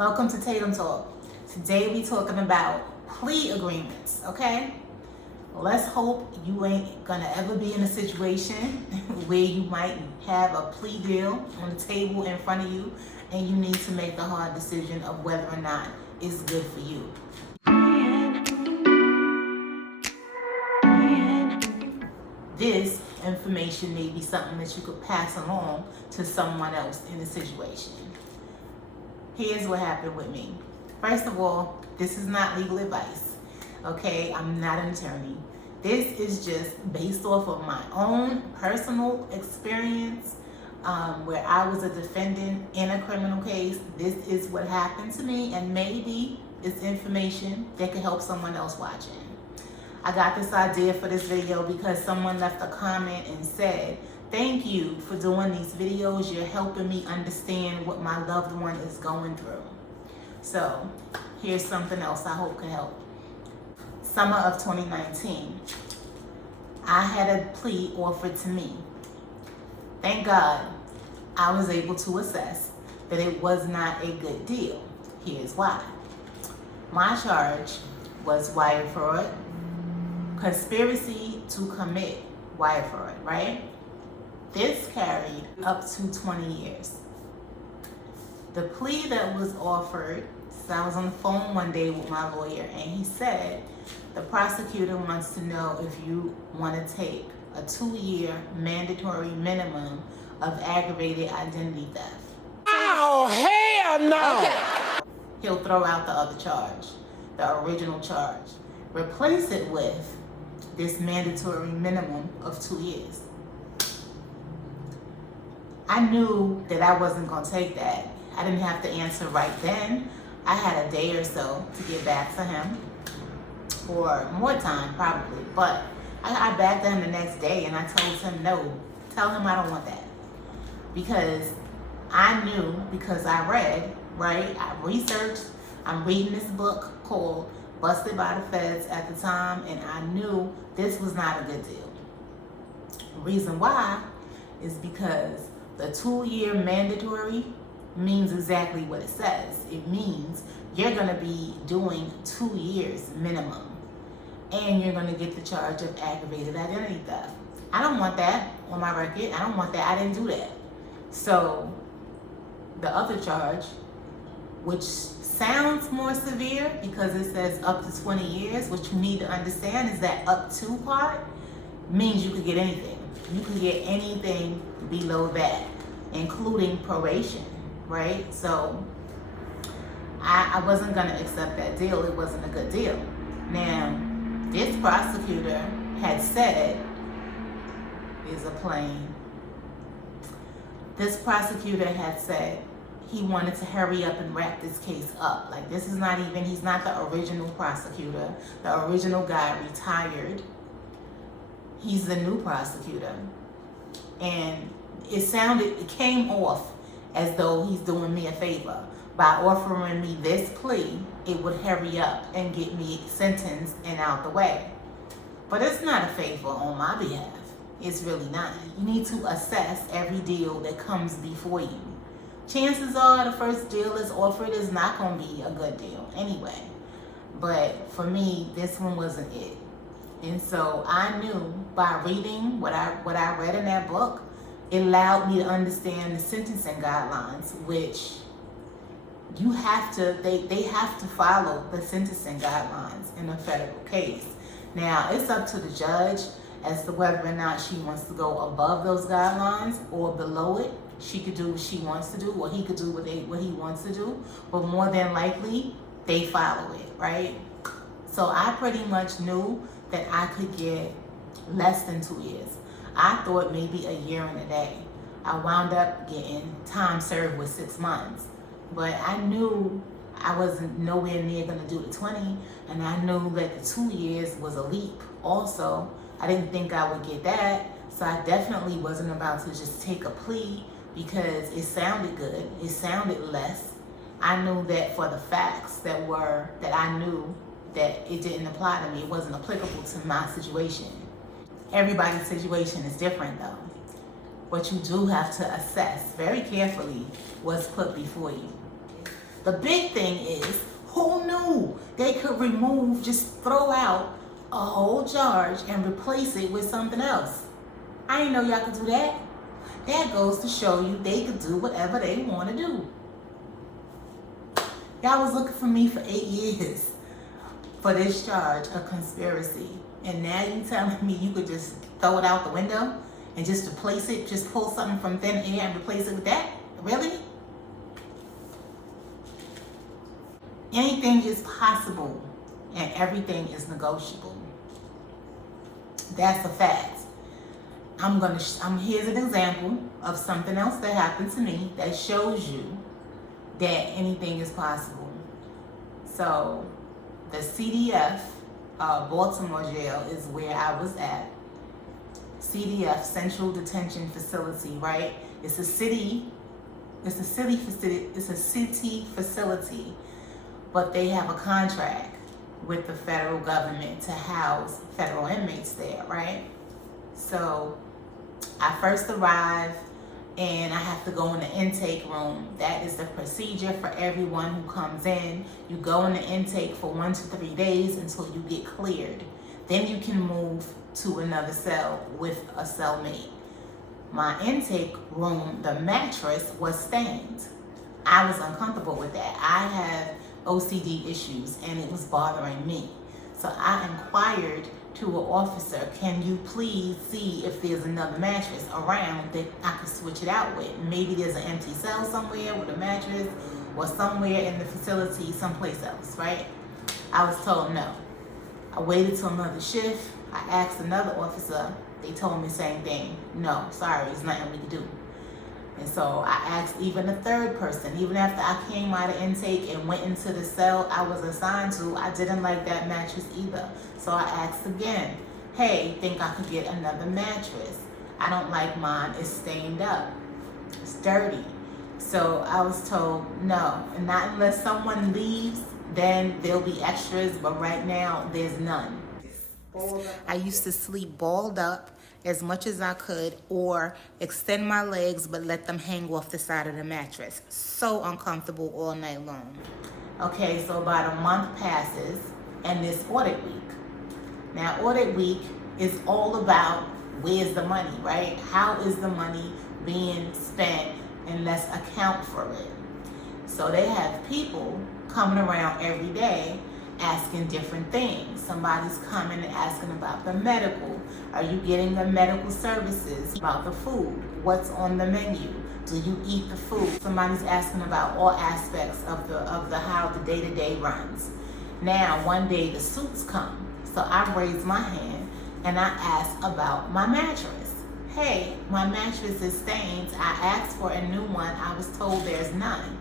Welcome to Tatum Talk. Today we talking about plea agreements, okay? Let's hope you ain't gonna ever be in a situation where you might have a plea deal on the table in front of you and you need to make the hard decision of whether or not it's good for you. This information may be something that you could pass along to someone else in a situation. Here's what happened with me. First of all, this is not legal advice, okay? I'm not an attorney. This is just based off of my own personal experience where I was a defendant in a criminal case. This is what happened to me, and maybe it's information that could help someone else watching. I got this idea for this video because someone left a comment and said, "Thank you for doing these videos. You're helping me understand what my loved one is going through." So here's something else I hope can help. Summer of 2019, I had a plea offered to me. Thank God I was able to assess that it was not a good deal. Here's why. My charge was wire fraud, conspiracy to commit wire fraud, right? This carried up to 20 years. The plea that was offered, so I was on the phone one day with my lawyer and he said, the prosecutor wants to know if you want to take a 2-year mandatory minimum of aggravated identity theft. Oh, hell no! Okay. He'll throw out the other charge, the original charge, replace it with this mandatory minimum of 2 years. I knew that I wasn't going to take that. I didn't have to answer right then. I had a day or so to get back to him, or more time probably, but I got back to him the next day and I told him no, tell him I don't want that. Because I knew, because I read, right? I researched, I'm reading this book called Busted by the Feds at the time, and I knew this was not a good deal. The reason why is because the 2-year mandatory means exactly what it says. It means you're gonna be doing 2 years minimum, and you're gonna get the charge of aggravated identity theft. I don't want that on my record. I don't want that. I didn't do that. So the other charge, which sounds more severe because it says up to 20 years, what you need to understand is that up to part means you could get anything. You could get anything below that, including probation, right? So I wasn't gonna accept that deal. It wasn't a good deal. Now, this prosecutor had said, is a plane. This prosecutor had said he wanted to hurry up and wrap this case up. Like, this is not even, he's not the original prosecutor. The original guy retired. He's the new prosecutor. And it came off as though he's doing me a favor. By offering me this plea, it would hurry up and get me sentenced and out the way. But it's not a favor on my behalf. It's really not. You need to assess every deal that comes before you. Chances are the first deal that's offered is not going to be a good deal anyway. But for me, this one wasn't it. And so I knew by reading what I read in that book, it allowed me to understand the sentencing guidelines, which you have to, they have to follow the sentencing guidelines in a federal case. Now, it's up to the judge as to whether or not she wants to go above those guidelines or below it. She could do what she wants to do, or he could do what he wants to do, but more than likely, they follow it, right? So I pretty much knew that I could get less than 2 years. I thought maybe a year and a day. I wound up getting time served with 6 months, but I knew I wasn't nowhere near gonna do the 20, and I knew that the 2 years was a leap also. I didn't think I would get that, so I definitely wasn't about to just take a plea because it sounded good, it sounded less. I knew that for the facts that I knew that it didn't apply to me, it wasn't applicable to my situation. Everybody's situation is different though. What you do have to assess very carefully what's put before you. The big thing is, who knew they could just throw out a whole charge and replace it with something else? I didn't know y'all could do that. That goes to show you they could do whatever they want to do. Y'all was looking for me for 8 years for this charge of conspiracy. And now you telling me you could just throw it out the window and just replace it, just pull something from thin air and replace it with that? Really? Anything is possible and everything is negotiable. That's a fact. Here's an example of something else that happened to me that shows you that anything is possible. So the CDF, Baltimore jail is where I was at. CDF, Central Detention Facility, right? It's a city facility, but they have a contract with the federal government to house federal inmates there, right? So I first arrive and I have to go in the intake room. That is the procedure for everyone who comes in. You go in the intake for 1 to 3 days until you get cleared. Then you can move to another cell with a cellmate. My intake room, the mattress was stained. I was uncomfortable with that. I have OCD issues and it was bothering me. So I inquired to an officer, can you please see if there's another mattress around that I could switch it out with? Maybe there's an empty cell somewhere with a mattress or somewhere in the facility someplace else, right? I was told no. I waited till another shift. I asked another officer. They told me the same thing. No, sorry, there's nothing we can do. And so I asked even a third person. Even after I came out of intake and went into the cell I was assigned to, I didn't like that mattress either. So I asked again, hey, think I could get another mattress? I don't like mine, it's stained up, it's dirty. So I was told no, and not unless someone leaves, then there'll be extras, but right now there's none. I used to sleep balled up as much as I could or extend my legs but let them hang off the side of the mattress. So uncomfortable all night long. Okay, so about a month passes and this audit week. Now audit week is all about where's the money, right? How is the money being spent and let's account for it. So they have people coming around every day asking different things. Somebody's coming and asking about the medical. Are you getting the medical services? About the food. What's on the menu? Do you eat the food? Somebody's asking about all aspects of the how the day-to-day runs. Now, one day the suits come. So I raise my hand and I ask about my mattress. Hey, my mattress is stained. I asked for a new one. I was told there's none.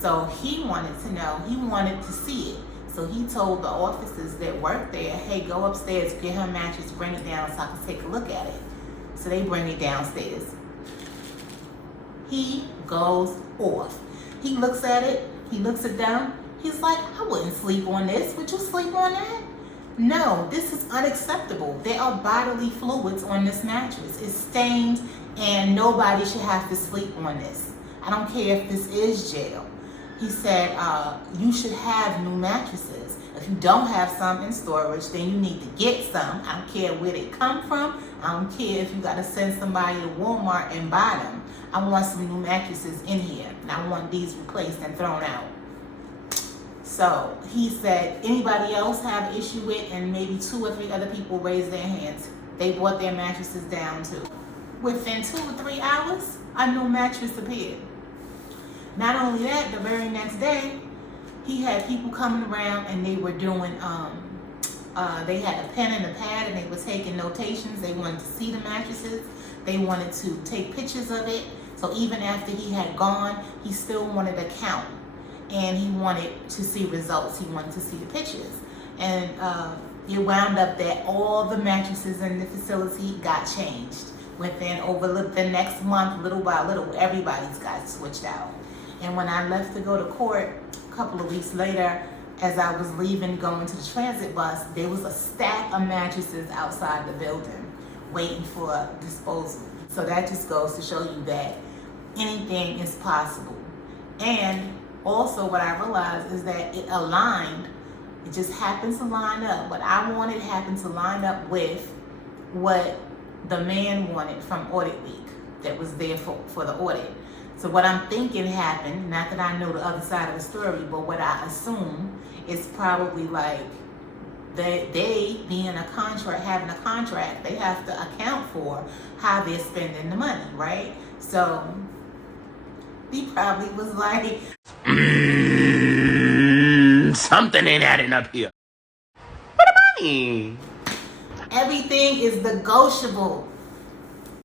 So he wanted to know. He wanted to see it. So he told the officers that work there, hey, go upstairs, get her mattress, bring it down so I can take a look at it. So they bring it downstairs. He goes off. He looks at it, he looks it down. He's like, I wouldn't sleep on this. Would you sleep on that? No, this is unacceptable. There are bodily fluids on this mattress. It's stained and nobody should have to sleep on this. I don't care if this is jail. He said, you should have new mattresses. If you don't have some in storage, then you need to get some. I don't care where they come from. I don't care if you got to send somebody to Walmart and buy them. I want some new mattresses in here, and I want these replaced and thrown out. So he said, anybody else have issue with, and maybe 2 or 3 other people raised their hands. They brought their mattresses down too. Within 2 or 3 hours, a new mattress appeared. Not only that, the very next day, he had people coming around and they were doing, they had a pen and a pad and they were taking notations. They wanted to see the mattresses. They wanted to take pictures of it. So even after he had gone, he still wanted a count and he wanted to see results. He wanted to see the pictures. And it wound up that all the mattresses in the facility got changed. Within over the next month, little by little, everybody's got switched out. And when I left to go to court a couple of weeks later, as I was leaving, going to the transit bus, there was a stack of mattresses outside the building waiting for disposal. So that just goes to show you that anything is possible. And also what I realized is that it aligned. It just happens to line up. What I wanted happened to line up with what the man wanted from audit week that was there for the audit. So what I'm thinking happened, not that I know the other side of the story, but what I assume is probably like they being a contract, having a contract, they have to account for how they're spending the money, right? So he probably was like, Something ain't adding up here. What the money? everything is negotiable.